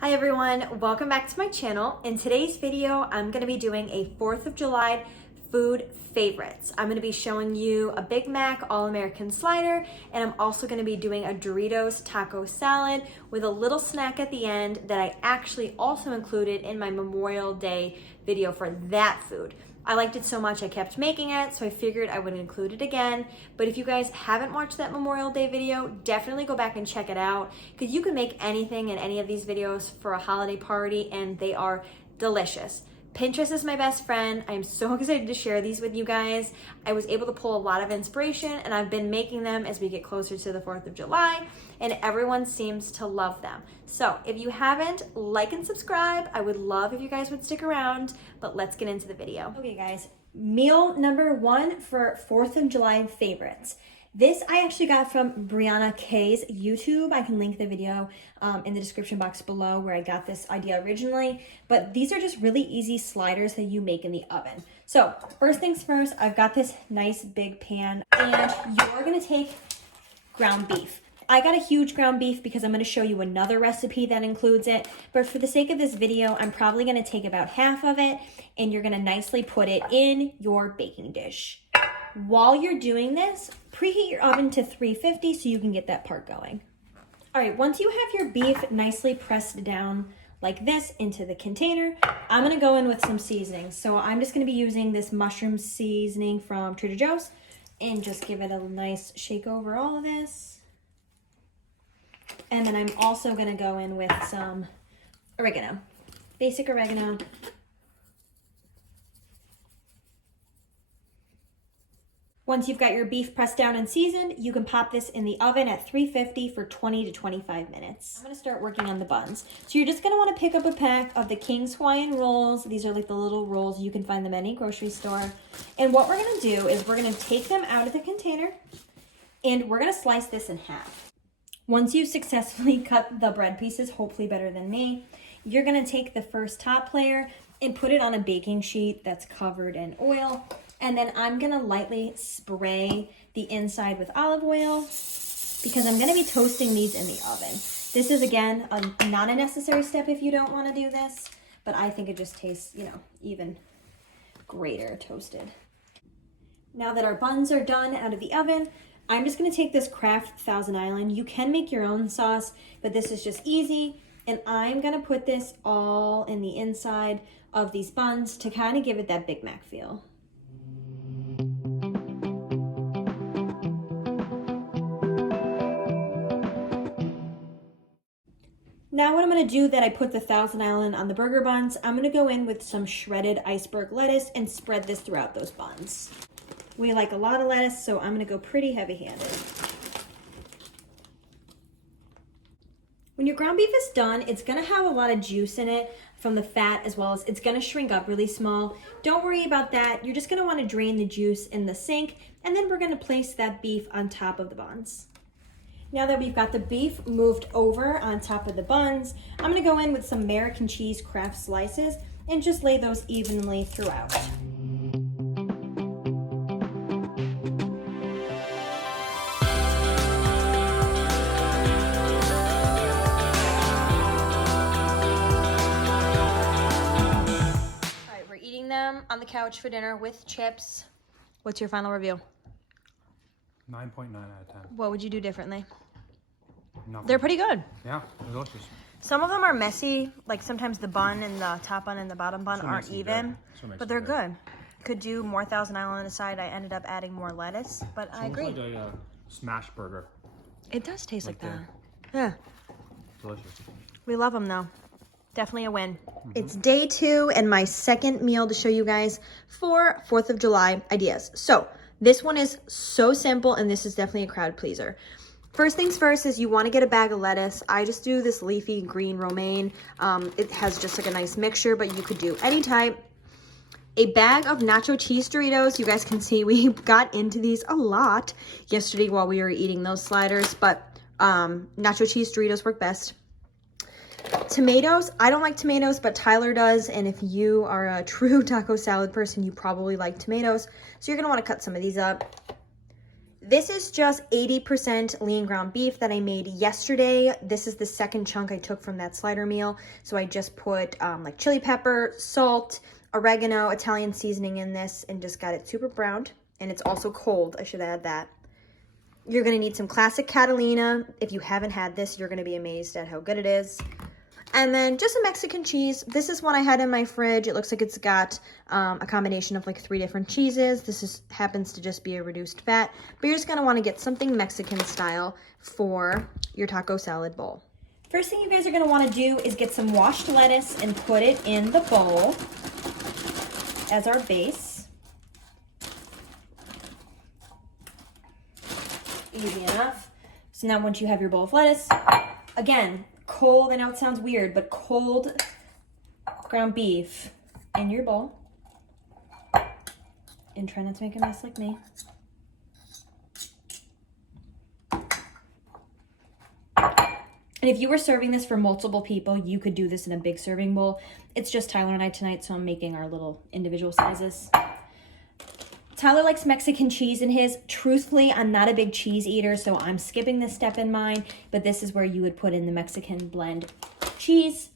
Hi everyone, welcome back to my channel. In today's video, I'm gonna be doing a 4th of July food favorites. I'm gonna be showing you a Big Mac All-American slider, and I'm also gonna be doing a Doritos taco salad with a little snack at the end that I actually also included in my Memorial Day video for that food. I liked it so much I kept making it, so I figured I would include it again. But if you guys haven't watched that Memorial Day video, definitely go back and check it out, because you can make anything in any of these videos for a holiday party and they are delicious. Pinterest is my best friend. I'm so excited to share these with you guys. I was able to pull a lot of inspiration, and I've been making them as we get closer to the 4th of July, and everyone seems to love them. So if you haven't, like and subscribe. I would love if you guys would stick around, but let's get into the video. Okay guys, meal number 1 for 4th of July favorites. This I actually got from Brianna K's YouTube. I can link the video in the description box below where I got this idea originally. But these are just really easy sliders that you make in the oven. So first things first, I've got this nice big pan, and you're gonna take ground beef. I got a huge ground beef because I'm gonna show you another recipe that includes it. But for the sake of this video, I'm probably gonna take about half of it, and you're gonna nicely put it in your baking dish. While you're doing this, preheat your oven to 350 so you can get that part going. All right, once you have your beef nicely pressed down like this into the container, I'm gonna go in with some seasonings. So I'm just gonna be using this mushroom seasoning from Trader Joe's and just give it a nice shake over all of this. And then I'm also gonna go in with some oregano, basic oregano. Once you've got your beef pressed down and seasoned, you can pop this in the oven at 350 for 20 to 25 minutes. I'm gonna start working on the buns. So you're just gonna wanna pick up a pack of the King's Hawaiian rolls. These are like the little rolls. You can find them at any grocery store. And what we're gonna do is we're gonna take them out of the container and we're gonna slice this in half. Once you've successfully cut the bread pieces, hopefully better than me, you're gonna take the first top layer and put it on a baking sheet that's covered in oil. And then I'm gonna lightly spray the inside with olive oil because I'm gonna be toasting these in the oven. This is, again, not a necessary step if you don't wanna do this, but I think it just tastes, even greater toasted. Now that our buns are done out of the oven, I'm just gonna take this Kraft Thousand Island. You can make your own sauce, but this is just easy. And I'm gonna put this all in the inside of these buns to kind of give it that Big Mac feel. Now what I'm gonna do that I put the Thousand Island on the burger buns, I'm gonna go in with some shredded iceberg lettuce and spread this throughout those buns. We like a lot of lettuce, so I'm gonna go pretty heavy-handed. When your ground beef is done, it's gonna have a lot of juice in it from the fat, as well as it's gonna shrink up really small. Don't worry about that. You're just gonna wanna drain the juice in the sink, and then we're gonna place that beef on top of the buns. Now that we've got the beef moved over on top of the buns, I'm gonna go in with some American cheese Kraft slices and just lay those evenly throughout. All right, we're eating them on the couch for dinner with chips. What's your final review? 9.9 out of 10. What would you do differently? Nothing. They're pretty good. Yeah, delicious. Some of them are messy, like sometimes the bun and the top bun and the bottom bun aren't even, but they're good. Could do more Thousand Island on the side. I ended up adding more lettuce, but I agree. It's like a smash burger. It does taste like that. there. Yeah. Delicious. We love them though. Definitely a win. It's day 2 and my second meal to show you guys for 4th of July ideas. So this one is so simple, and this is definitely a crowd pleaser. First things first is you want to get a bag of lettuce. I just do this leafy green romaine. It has just like a nice mixture, but you could do any type. A bag of nacho cheese Doritos. You guys can see we got into these a lot yesterday while we were eating those sliders, but nacho cheese Doritos work best. Tomatoes. I don't like tomatoes, but Tyler does, and if you are a true taco salad person, you probably like tomatoes. So you're going to want to cut some of these up. This is just 80% lean ground beef that I made yesterday. This is the second chunk I took from that slider meal. So I just put like chili pepper, salt, oregano, Italian seasoning in this, and just got it super browned. And it's also cold, I should add that. You're gonna need some classic Catalina. If you haven't had this, you're gonna be amazed at how good it is. And then just some Mexican cheese. This is one I had in my fridge. It looks like it's got a combination of like 3 different cheeses. This happens to just be a reduced fat, but you're just gonna wanna get something Mexican style for your taco salad bowl. First thing you guys are gonna wanna do is get some washed lettuce and put it in the bowl as our base. Easy enough. So now once you have your bowl of lettuce, again, cold, I know it sounds weird, but cold ground beef in your bowl. And try not to make a mess like me. And if you were serving this for multiple people, you could do this in a big serving bowl. It's just Tyler and I tonight, so I'm making our little individual sizes. Tyler likes Mexican cheese in his. Truthfully, I'm not a big cheese eater, so I'm skipping this step in mine, but this is where you would put in the Mexican blend cheese,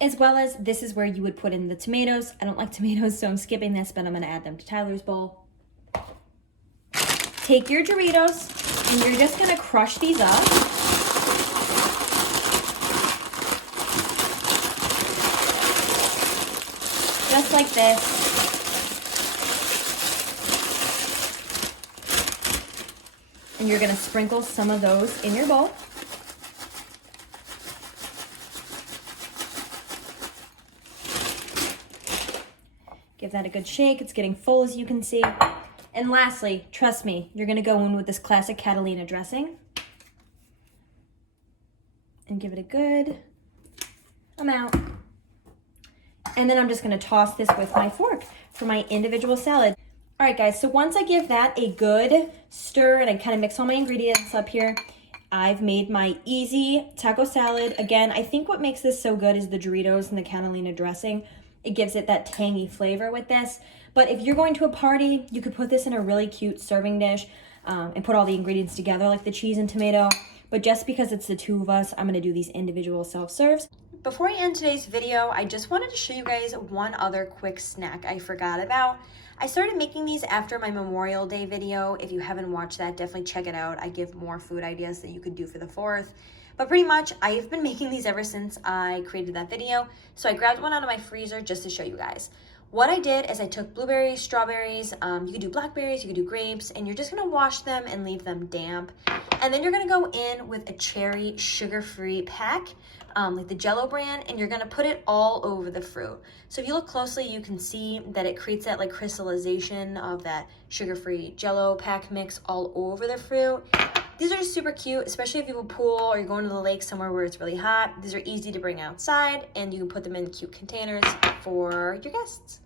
as well as this is where you would put in the tomatoes. I don't like tomatoes, so I'm skipping this, but I'm gonna add them to Tyler's bowl. Take your Doritos, and you're just gonna crush these up. Just like this. And you're gonna sprinkle some of those in your bowl. Give that a good shake. It's getting full, as you can see. And lastly, trust me, you're gonna go in with this classic Catalina dressing and give it a good amount. And then I'm just gonna toss this with my fork for my individual salad. All right, guys, so once I give that a good stir and I kind of mix all my ingredients up here, I've made my easy taco salad. Again, I think what makes this so good is the Doritos and the Catalina dressing. It gives it that tangy flavor with this. But if you're going to a party, you could put this in a really cute serving dish and put all the ingredients together like the cheese and tomato. But just because it's the two of us, I'm gonna do these individual self-serves. Before I end today's video, I just wanted to show you guys one other quick snack I forgot about. I started making these after my Memorial Day video. If you haven't watched that, definitely check it out. I give more food ideas that you could do for the 4th. But pretty much, I've been making these ever since I created that video. So I grabbed one out of my freezer just to show you guys. What I did is I took blueberries, strawberries, you could do blackberries, you could do grapes, and you're just gonna wash them and leave them damp. And then you're gonna go in with a cherry sugar-free pack, like the Jello brand, and you're gonna put it all over the fruit. So if you look closely, you can see that it creates that like crystallization of that sugar-free Jello pack mix all over the fruit. These are just super cute, especially if you have a pool or you're going to the lake somewhere where it's really hot. These are easy to bring outside, and you can put them in cute containers for your guests.